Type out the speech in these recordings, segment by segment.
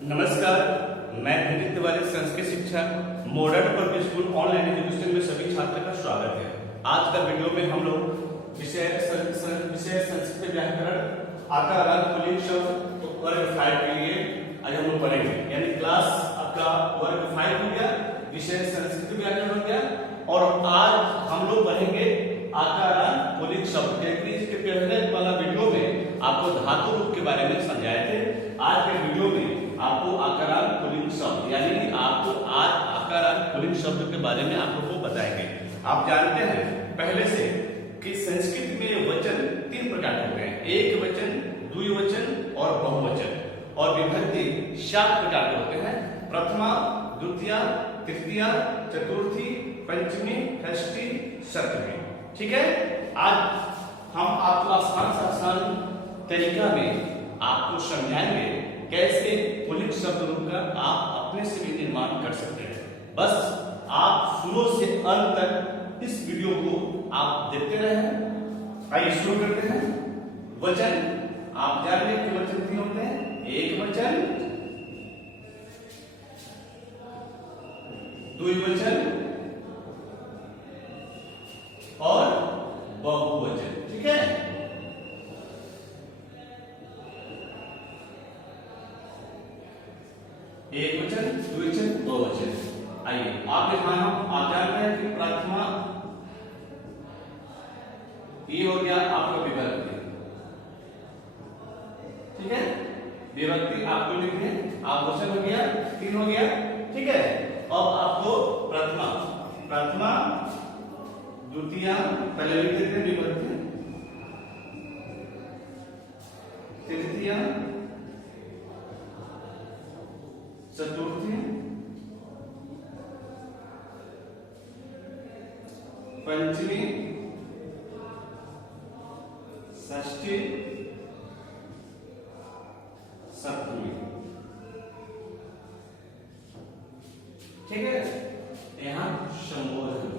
नमस्कार, मैं विनीत तिवारी, संस्कृत शिक्षा modern public school online education में सभी छात्रों का स्वागत है। आज का वीडियो में हम लोग विषय संस्कृत व्याकरण आकार पुल्लिंग शब्द वर्ग 5 के लिए आज हम लोग पढ़ेंगे। यानी क्लास आपका वर्ग 5 हो गया, विषय संस्कृत व्याकरण हो गया और आज हम लोग पढ़ेंगे आकार पुल्लिंग शब्द। इसके पहले वाला वीडियो में आपको धातु रूप के बारे में समझाए थे। आज के वीडियो में आपको आकारान पुल्लिंग शब्द यानी आपको आज आकारान पुल्लिंग शब्द के बारे में आप लोगों को बताएंगे। आप जानते हैं पहले से कि संस्कृत में वचन 3 प्रकार के होते हैं, एक वचन, द्विवचन और बहुवचन, और विभक्ति 7 प्रकार के होते हैं, प्रथमा, द्वितीया, तृतीया, चतुर्थी, पंचमी, षष्ठी, सप्तमी। ठीक है, आज हम आपको आसान से आसान तरीका में आपको समझाएंगे कैसे पुल्लिंग शब्द रूप का आप अपने से भी निर्माण कर सकते हैं। बस आप शुरू से अंत तक इस वीडियो को आप देखते रहें। आइए शुरू करते हैं। वचन, आप जान लें कि वचन 3 होते हैं, एक वचन, द्विवचन और बहुवचन। ठीक है, एक वचन, द्विवचन, बहुवचन। आइए आप यहां आप जानते हैं कि प्रथमा ये हो गया आपका विभक्ति। ठीक है, विभक्ति आपको लिखनी है। आप वचन हो गया, 3 हो गया। ठीक है, अब आपको प्रथमा, द्वितीया पहले लिख देते हैं विभक्ति, तृतीया, चतुर्थी, पंचमी, षष्ठी, सप्तमी। ठीक है, यहां संबोधन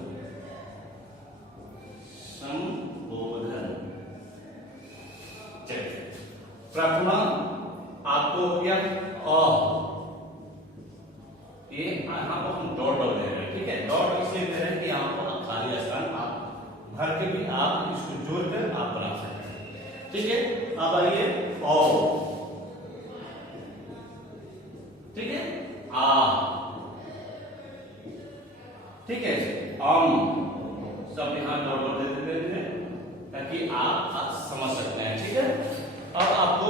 चलिए, प्रथमा आपको हो गया ये यहां पर हम डॉट दे रहे हैं। ठीक है, डॉट इसलिए दे रहे हैं कि यहां पर खाली स्थान आप भर के भी आप इसको जोड़कर आप बना सकते हैं। ठीक है, अब आइए ठीक है, ठीक है, सब यहां डॉट दे देते हैं ताकि आप समझ सकते हैं। ठीक है, अब आपको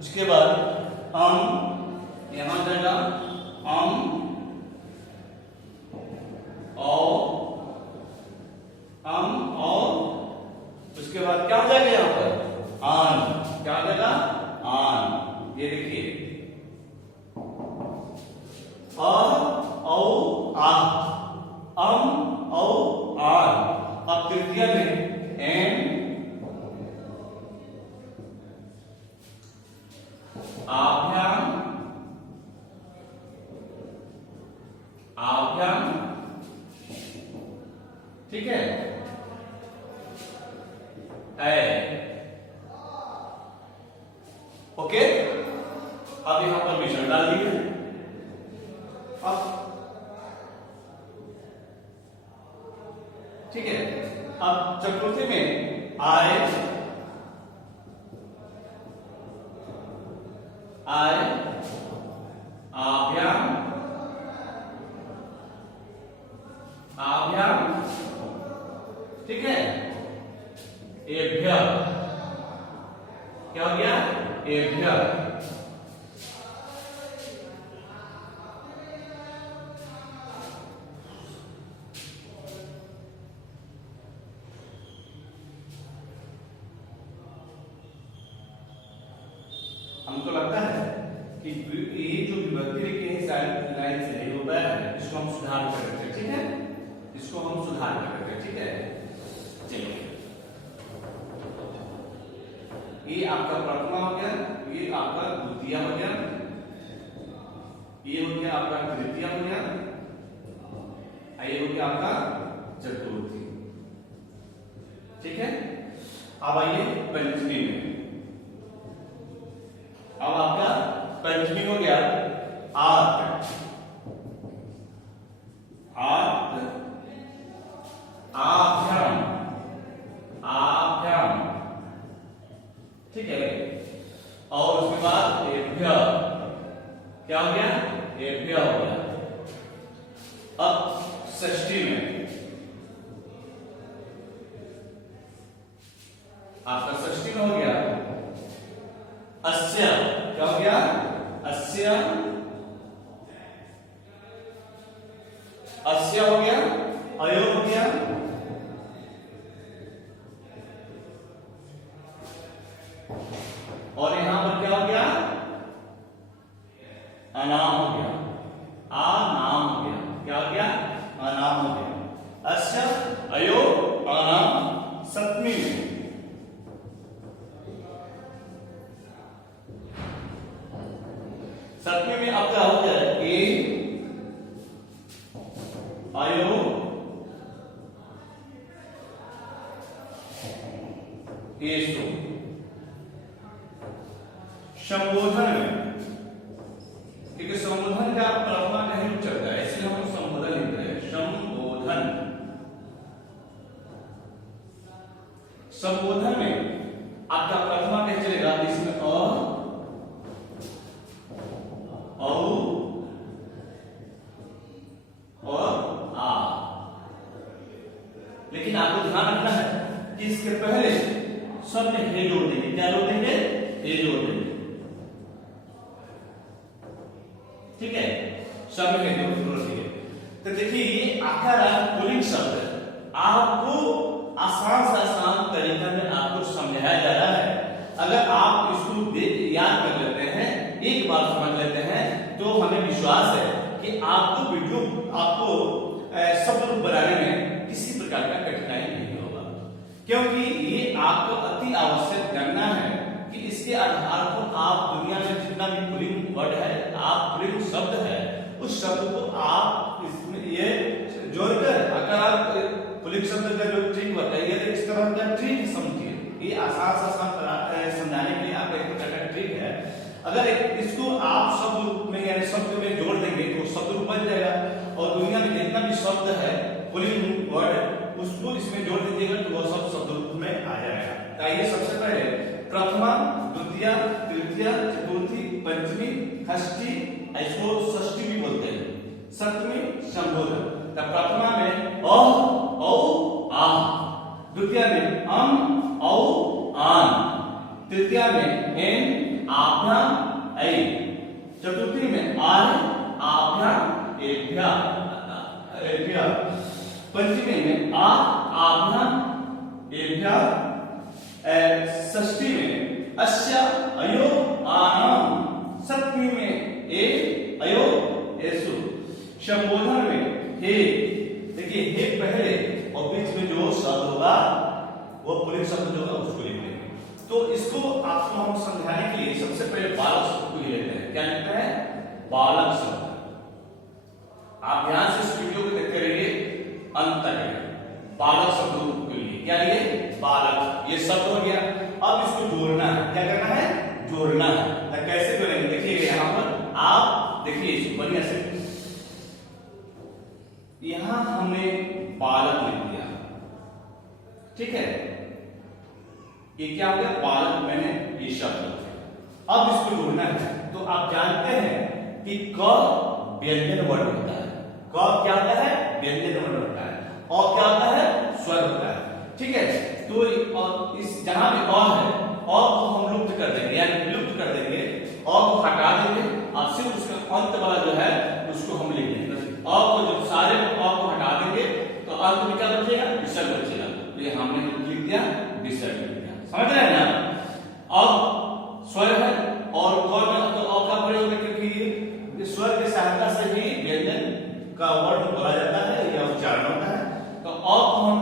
उसके बाद यहां जाएगा और उसके बाद क्या हो जाएगा यहां पर आन। क्या हो जाएगा आन। ये देखिए आन। अब तृतीया में एन, आभ्याम, ठीक है, ओके। अब यहां पर विसर्ग डाल दिए। अब ठीक है, अब चतुर्थी में आय, आभ्याम, ठीक है, एभ्य, क्या हो गया एभ्य। हमको लगता है कि ये जो विभक्ति लिखी है शायद लाइन से नहीं होता है, इसको हम सुधार कर सकते हैं। ठीक है, इसको हम सुधार कर सकते हैं। ठीक है, चलिए, ये आपका प्रथमा हो गया, ये आपका द्वितीया हो गया, ये हो गया आपका तृतीया हो गया, ये हो गया आपका चतुर्थी। ठीक है, अब आइए पंचमी में। आपका षष्ठी में हो गया अस्य, क्या हो गया अस्य, अस्य हो गया, अयो हो गया, और यहां पर क्या हो गया अनाम हो गया, अनाम हो गया, क्या हो गया अनाम हो गया। अस्य अयो अनाम सप्तमी में, सप्तमी में अब क्या हो गया ए अयो एसो। संबोधन में, क्योंकि संबोधन का प्रथमा कहीं रुक चलता है इसलिए हम संबोधन लिखते हैं, संबोधन। संबोधन में आपका प्रथमा कहीं चलेगा, इसमें अ औ और आ, लेकिन आपको ध्यान रखना है कि इसके पहले सब में हे जोड़ देंगे, क्या जोड़ देंगे हे जोड़ देंगे, ठीक है सब में हे जोड़ देंगे। तो देखिए ये आकार पुल्लिंग शब्द है, आपको आसान से आसान तरीका में आपको समझाया जा रहा है। अगर आप इसको याद कर लेते हैं, एक बार समझ लेते हैं, तो हमें विश्वास है कि आपको वीडियो आपको शब्द रूप बनाने में किसी प्रकार का कठिनाई नहीं होगा, क्योंकि ये आपको अति आवश्यक जानना है कि इसके आधार पर आप दुनिया में जितना भी पुल्लिंग वर्ड है, आप पुल्लिंग शब्द है, उस शब्द को आप इसमें ये जोड़कर, अगर आप पुल्लिंग शब्द का जो ट्रिक बताइए तो इस तरह का ट्रिक समझिए, ये आसान से आसान समझाने के लिए आप एक प्रकार का ट्रिक है। अगर इसको आप शब्द रूप में यानी शब्द में जोड़ देंगे तो शब्द रूप बन जाएगा, और दुनिया में जितना भी शब्द है पुल्लिंग वर्ड उसको इसमें जोड़ दीजिएगा तो वह सब शब्द रूप में आ जाएगा। तो आइए सबसे पहले प्रथमा, द्वितीय, तृतीय, चतुर्थी, पंचमी, षष्ठी, इसको षष्ठी भी बोलते हैं, सप्तमी संबोधन। तो प्रथमा में अ औ आ, द्वितीय में अम औ आन, तृतीय में एन आभ्या ऐ, चतुर्थी में आर आभ्या एभ्या एभ्या, पंचमी में आ आभ्या एभ्या, षष्ठी में अस्य अयो आनाम, सप्तमी में ए अयो एसु, संबोधन में हे, देखिए हे पहले और बीच में जो शब्द होगा वो पुल्लिंग शब्द जो होगा उसको लिख लेंगे। तो इसको आपको हम समझाने के लिए सबसे पहले बालक शब्द को लेते हैं, क्या लेते हैं बालक शब्द। आप ध्यान से इस वीडियो को देखते रहिए अंत तक। बालक शब्द के लिए क्या लिए बालक, ये शब्द हो गया। अब इसको जोड़ना है, क्या करना है जोड़ना है। तो कैसे जोड़ेंगे देखिए, यहां पर आप देखिए इसको बढ़िया से, यहां हमने बालक लिख दिया, ठीक है, ये क्या हो गया बालक, मैंने ये शब्द। अब इसको जोड़ना है, तो आप जानते हैं कि क व्यंजन वर्ण होता है, क क्या होता है व्यंजन वर्ण होता है, और क्या होता है स्वर होता है, ठीक है। तो इस जहां पे अ है, अ को हम लुप्त कर देंगे यानी विलुप्त कर देंगे, अ को हटा देंगे, अब सिर्फ उसका अंत वाला जो है उसको हम लिख देंगे। अ को जब सारे अ को हटा देंगे तो अंत में क्या बचेगा विसर्ग बचेगा, तो ये हमने लिख दिया विसर्ग लिख दिया, समझ रहे हैं ना। अब स्वर है और क में तो अ का प्रयोग है, क्योंकि स्वर की सहायता से ही व्यंजन का वर्ण बोला जाता है या उच्चारण होता है। तो अ को हम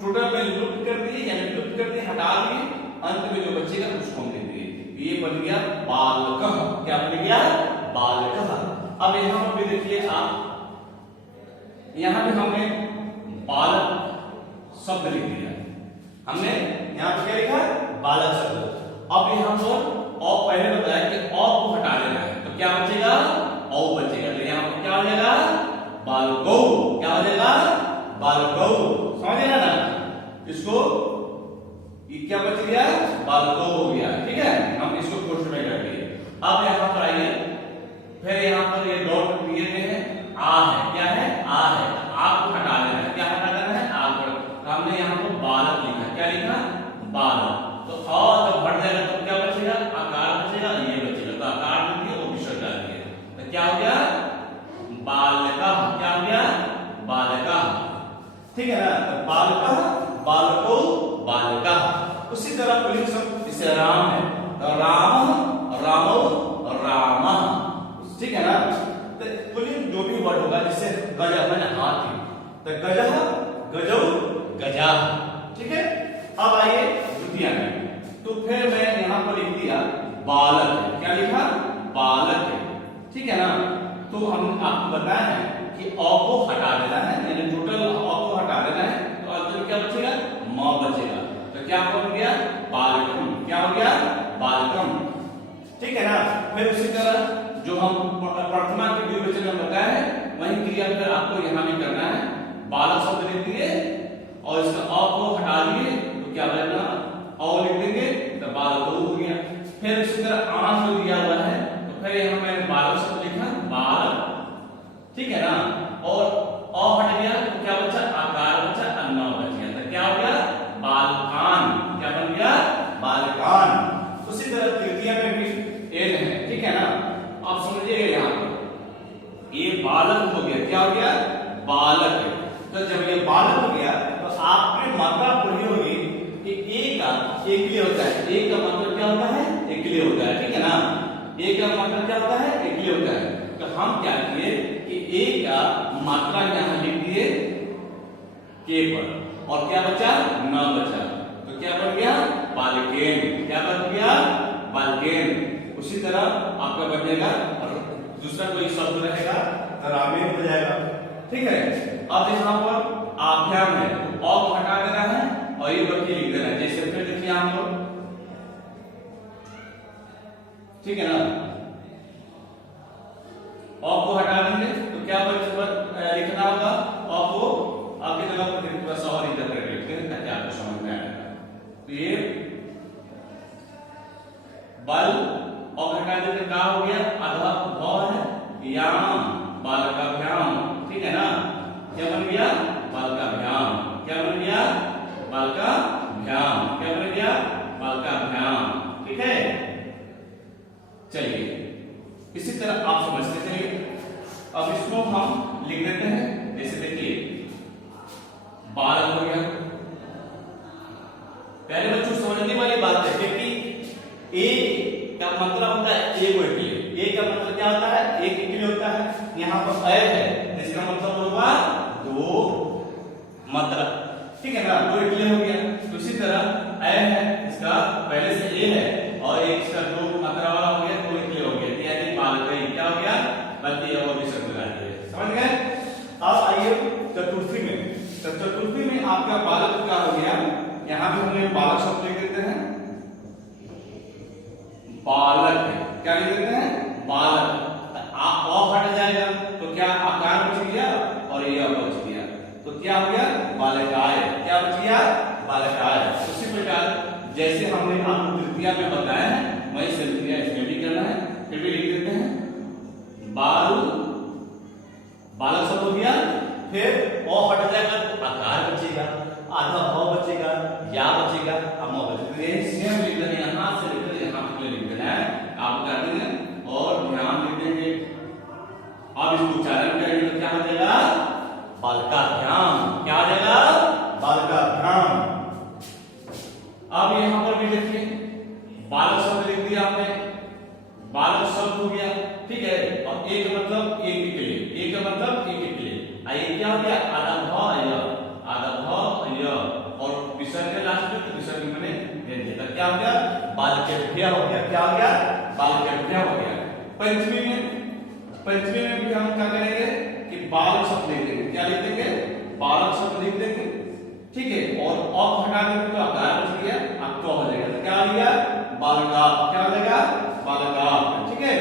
टोटल में लुप्त कर दिए यानी लुप्त कर दिए, हटा दिए, अंत में जो बचेगा उसको हम लिख दिए, ये बन गया बालकः। क्या बन गया बालकः। अब यहां पर भी देखिए आप, यहां पे हमने बालक शब्द लिख दिया, हमने यहां पर क्या लिखा बालक शब्द। अब यहां पर अ पहले बताया कि अ को हटा देना है, तो क्या बचेगा औ बचेगा, तो यहां पर क्या हो जाएगा बालकौ, क्या हो जाएगा बालकौ, समझ रहे ना इसको, ये क्या बच गया बालकौ हो गया, ठीक है। हम इसको कोष्ठक में कर दिए। अब यहां पर आइए, फिर यहां पर ये डॉट दिए गए हैं, आ है, क्या है आ है, आ को हटा देना है, क्या हटा देना है आ को। हमने यहां पर बालक लिखा, क्या लिखा बालक। तो अ जब हट जाएगा तो क्या बचेगा, आकार बचेगा, ये बचेगा। तो आकार जो दिए वो विसर्ग डाल दिए, तो क्या हो गया, बालकः। क्या हो गया, बालकः। ठीक है ना, तो बालकः, बालको, बालिकाः। उसी तरह पुल्लिंग शब्द जैसे राम है, तो रामः, रामौ, रामः। ठीक है ना, तो पुल्लिंग जो भी वर्ड होगा जिससे गज माने हाथी, तो गजः, गजौ, गजाः। ठीक है, अब आइए द्वितीय में, तो फिर मैं यहां पर लिख दिया बालक। क्या लिखा, बालक। ठीक है ना, तो हम आपको बताया है कि अ को हटा देना है, यानी टोटल अ को हटा देना है, तो अंत में क्या बचेगा, म बचेगा। तो क्या हो गया, बालकम। क्या हो गया, बालकम। ठीक है ना, फिर उसी तरह जो हम प्रथमा के द्विवचन में बताया है वही क्रिया फिर आपको यहाँ भी करना है। बालक शब्द लिख दिए और इसका अ को हटा दिए तो क्या बचेगा, अ लिख देंगे तो बालको हो गया। फिर उसी तरह आंख जो दिया हुआ है तो फिर यहाँ मैंने बालक शब्द लिखा, बालक। ठीक है ना, और अ हट गया तो क्या बचा, आकार बचा, अन्ना बच गया, तो क्या हो गया, बालकान। क्या बन गया, बालकान। उसी तरह तृतीय में भी एन है। ठीक है ना, आप समझिएगा यहाँ पर ये बालक हो गया, क्या हो गया, बालक। तो जब ये बालक हो गया तो आपने मात्रा पढ़ी होगी कि ए का एक लिए होता है, ए का मतलब क्या होता है, एक लिए होता है। ठीक है ना, ए का मतलब क्या होता है, एक लिए होता है। तो हम क्या किए कि ए का मात्रा यहाँ लिख दिए के पर, और क्या बचा, न बचा, तो क्या बन गया, बालिकेन। क्या बन गया, बालिकेन। उसी तरह आपका बनेगा और दूसरा कोई शब्द रहेगा तो रामेन हो जाएगा। ठीक है, अब यहाँ पर आभ्याम है, तो अ को हटा देना है और ये बच्चे लिख देना है, जैसे फिर देखिए यहाँ पर। ठीक है ना, अ को हटा देंगे तो क्या लिखना होगा, अ को आपके जगह पर थोड़ा सा और इधर करके लिखते हैं ताकि आपको समझ में आएगा। तो ये बल और हटा देते क्या हो गया, आधा भ है, याम, बालकाभ्याम। ठीक है ना, क्या बन गया, बालकाभ्याम। क्या बन गया, बालकाभ्याम। क्या बन गया, बालकाभ्याम। ठीक है, चलिए इसी तरह आप समझते चलिए। अब इसको हम लिख देते हैं, जैसे देखिए बालक हो गया। पहले बच्चों समझने वाली बात है कि ए का मतलब होता है एक वर्ड के लिए, ए का मतलब क्या होता है, एक के लिए होता है। यहाँ पर अ है, इसका मतलब होगा दो मतलब। ठीक है ना, दो के लिए हो गया। तो इसी तरह अ है, इसका पहले से ए है और एक इसका दो मात्रा वाला हो गया, दो के लिए हो गया, यानी बालक। क्या हो गया, बल्कि और भी शब्द लगा दिए, समझ गए। अब आइए चतुर्थी में, तो चतुर्थी में आपका बालक क्या हो गया, यहाँ भी हमने बालक शब्द लिख देते हैं, बालक। क्या लिख देते हैं, बालक। अ हट जाएगा तो क्या, आकार बच गया और यह बच गया, तो क्या हो गया, बालकाय। क्या बच गया, बालकाय। उसी प्रकार जैसे हमने आपको तृतीया में बताया है वही से तृतीया इसमें भी करना है। फिर भी लिख देते हैं बाल, बालक शब्द हो गया। फिर अ हट जाएगा तो आकार बचेगा, आधा भ बचेगा, या बचेगा, अम बचेगा। ये सेम लिख देना, यहां से लिख देना, यहां पे लिख देना है, आप कर देंगे और ध्यान लिख देंगे। अब इसको उच्चारण करेंगे तो क्या हो जाएगा, बालकाभ्याम। क्या हो जाएगा, बालकाभ्याम। अब यहां पर भी देखिए बालक शब्द लिख दिया आपने, बालक शब्द हो गया। ठीक है, और एक मतलब एक के लिए, एक का मतलब एक के लिए। आइए क्या हो गया, आधा भ य, आधा भ य, और विसर्ग के लास्ट में तो विसर्ग मैंने दे दिया, क्या हो गया, बालकेभ्य हो गया। क्या हो गया, बालकेभ्य हो गया। पंचमी में भी हम क्या करेंगे कि बालक शब्द लिख देंगे। क्या लिख देंगे, बालक शब्द लिख देंगे। ठीक है, और अ हटा देंगे तो आकार बच गया, अब तो हो जाएगा, तो क्या हो गया, बालका। क्या हो जाएगा, बालका। ठीक है,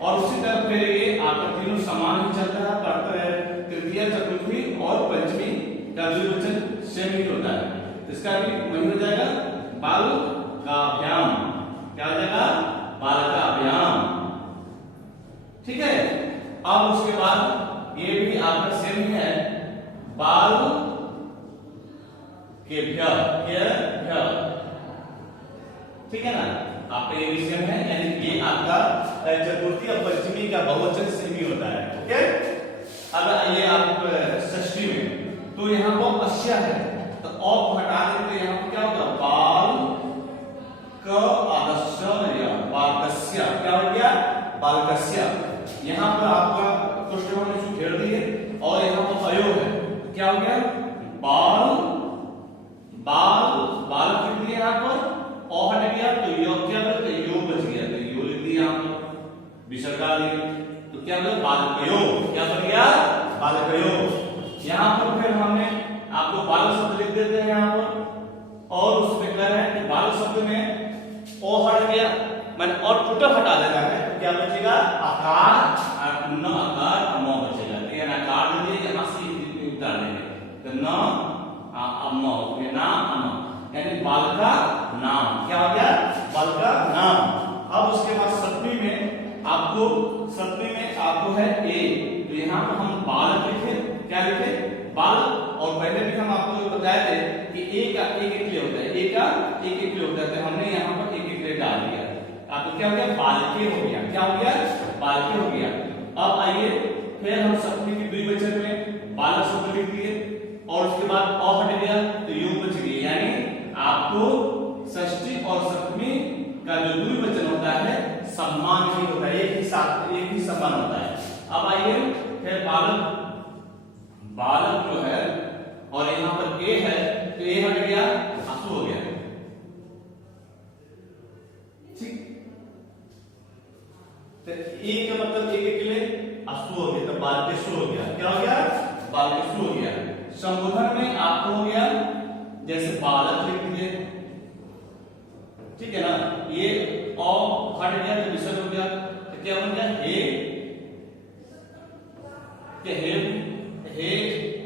और उसी तरह फिर ये आपका तीनों समान ही चलता है, तृतीया, चतुर्थी और पंचमी का द्विवचन सेम ही होता है, इसका भी वही हो जाएगा, बालकाभ्याम। क्या हो जाएगा, बालकाभ्याम। ठीक है, अब उसके बाद ये भी आपका सेम ही है, बाल के भ्य, ठीक है ना, आपका ये विषय है, यानी ये आपका चतुर्थी और पंचमी का बहुवचन सेम ही होता है। ओके, अब आइए आप षष्ठी में, तो यहाँ पर अश्य है, तो अ को हटा दें तो यहाँ पर क्या होगा, बाल क आदस्य या बालकस्य, क्या हो गया, बालकस्य। यहाँ पर आपका कुछ हमने जो घेर दिए और यहाँ पर अयो है, क्या हो गया, बाल, बाल, बाल कितनी है यहाँ पर, ओ हट गया तो यो क्या बच गया, यो बच गया, तो यो लिख दिया यहाँ पर विसर्ग डाल दिया, तो क्या बचा, बालकयो, क्या बन गया, बालकयो। यहाँ पर फिर हमने आपको बाल शब्द लिख देते हैं यहाँ पर, और उसमें कह रहे हैं कि बाल शब्द में ओ हट गया, मैंने और टूटा हटा देना है, तो क्या बचेगा, आकार, न आकार अम बचेगा, ठीक है ना, आकार दे यहाँ से उतार देंगे, तो न अम, ना अम, यानी बाल का नाम, क्या हो गया, बाल का नाम। अब उसके बाद सप्तमी में आपको है ए, तो यहाँ पर हम बालक लिखे, क्या लिखे, बालक, और पहले भी हम आपको बताए थे कि ए का एक एक ले होता है, ए का एक एक ले होता है, तो हमने यहाँ पर एक एक ले डाल दिया, आपको क्या हो गया, बालके हो गया, क्या हो गया, बालके हो गया। अब आइए फिर हम सप्तमी के द्विवचन में बालक शब्द लिख दिए, और उसके बाद अ हट गया तो यू बच गई, यानी आपको षष्ठी और सप्तमी का जो द्विवचन होता है सम्मान ही होता है, एक ही साथ, एक ही समान होता है। अब आइए फिर बालक, बालक जो है और यहाँ पर ए है, तो ए हट गया, आंसू हो गया, ठीक, तो ए का मतलब एक एक के लिए आंसू हो गया, तो बालकेशु हो गया, क्या हो गया, बालकेशु हो गया। संबोधन में आपको हो गया, जैसे बालक लिख दिए, ठीक है ना, ये अ हट गया तो विसर्ग हो गया, तो क्या बन गया, हे, के हे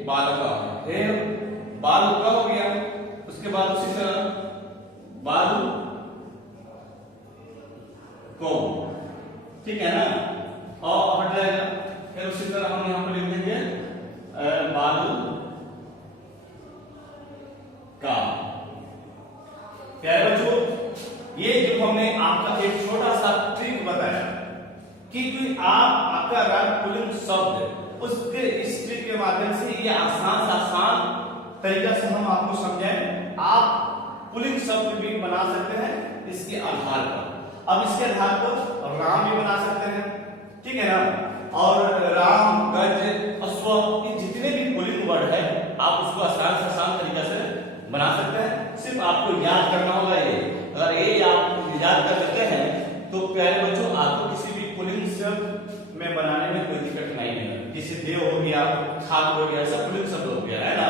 बालका, हे बालका हो गया। उसके बाद उसी तरह बाल को, ठीक है ना, अ हट जाएगा, फिर उसी तरह हम यहाँ पर लिख देंगे बाल का, क्या है बच्चों, ये जो हमने आपका एक छोटा सा ट्रिक बताया कि आपका रंग पुलिंग शब्द, उसके इस ट्रिक के माध्यम से ये आसान से आसान तरीका से हम आपको समझाएं, आप पुलिंग शब्द भी बना सकते हैं इसके आधार पर। अब इसके आधार पर राम भी बना सकते हैं, ठीक है ना, और राम, गज, अश्व, ये जितने भी पुलिंग वर्ड है आप उसको आसान से आसान तरीका से बना सकते हैं। सिर्फ आपको याद करना होगा ये, अगर ये आप याद कर लेते हैं तो प्यारे बच्चों आपको किसी भी पुलिंग शब्द में बनाने में कोई दिक्कत नहीं है, जैसे देव हो गया, खाक हो गया, सब पुलिंग शब्द हो गया, है ना।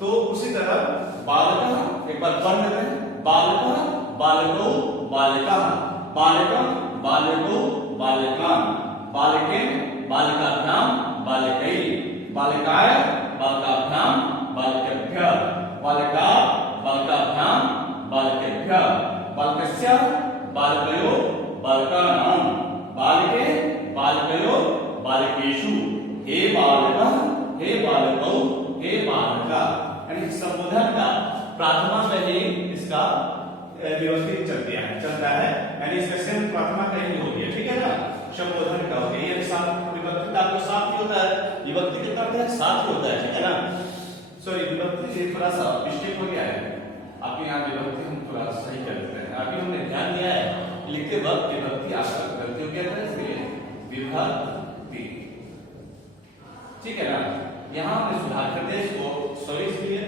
तो उसी तरह बालक, एक बार पढ़ लेते हैं, बालक, बालको, बालिका, बालकम, बालको, बालिकान, बालकेन, बालिकाभ्याम, बालिकै, बालिकाय, बालिकाभ्याम, बालिकेभ्यः, बालिका, बालिकाभ्याम, बालिकेभ्यः, बालकस्य, बालकयो, बालकानां, बालिके, बालकयो, बालिकेषु, हे बालकः, हे बालकौ, हे बालका। यानी संबोधन का प्रार्थना में ही इसका व्यवस्थित चलता है, यानी इसका सिर्फ प्रार्थना का ही हो गया, ठीक है ना, संबोधन का हो गया, ये साथ विभक्ति का आपको साथ ही होता है, विभक्ति कितना होता है, साथ ही होता है, ठीक है ना। सॉरी, विभक्ति से थोड़ा सा मिस्टेक हो गया है, आपके यहाँ विभक्ति हम थोड़ा सही कर देते हैं, अभी हमने ध्यान दिया है लिखते वक्त विभक्ति आपका गलती हो गया था, इसलिए विभक्ति, ठीक है ना, यहाँ हमने सुधार कर दिया इसको, सॉरी, इसलिए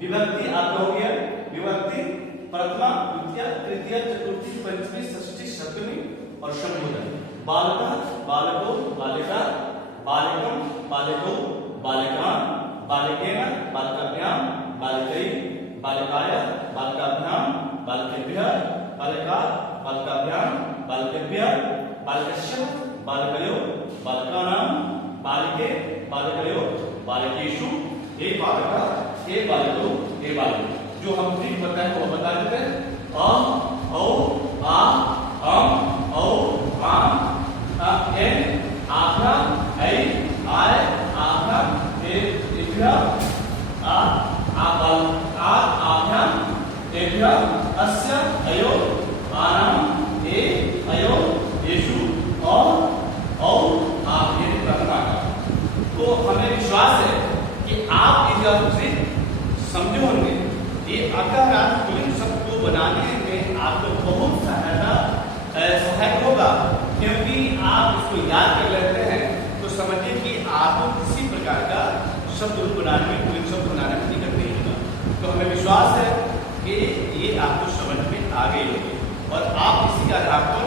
विभक्ति आपका हो गया, विभक्ति प्रथमा, द्वितीय, तृतीय, चतुर्थी, पंचमी, षष्ठी, सप्तमी और संबोधन। बालका, बालको, बालिका, बालिकम, बालिको, बालिकान, बालिकेन, बालिकाभ्याम, बालिकै, बालिकाय, बालिकाभ्याम, बालिकेभ्यः, बालिका, बालिकाभ्याम, बालिकेभ्यः, बालकस्य, बालकयो, बालकानां, बालिके, बालकयो, बालिकेषु, हे बालका, हे बालको, हे बालको। जो हम ट्रिक बताए वो बता देते हैं, अ, औ, आ, अम, औ, आम, एन, आभ्रा, ऐ, आय, आभ्रा, ए, इभ्रा, आ, आभ्याम, एभ्य, अस्य, अयो, का ह्रास पुल्लिंग शब्द को बनाने में आपको बहुत सहायक होगा, क्योंकि आप इसको याद कर लेते हैं तो समझिए कि आपको किसी प्रकार का शब्द बनाने में, पुल्लिंग शब्द बनाने में दिक्कत नहीं होगा। तो हमें विश्वास है कि ये आपको समझ में आ गई होगी और आप इसी के आधार पर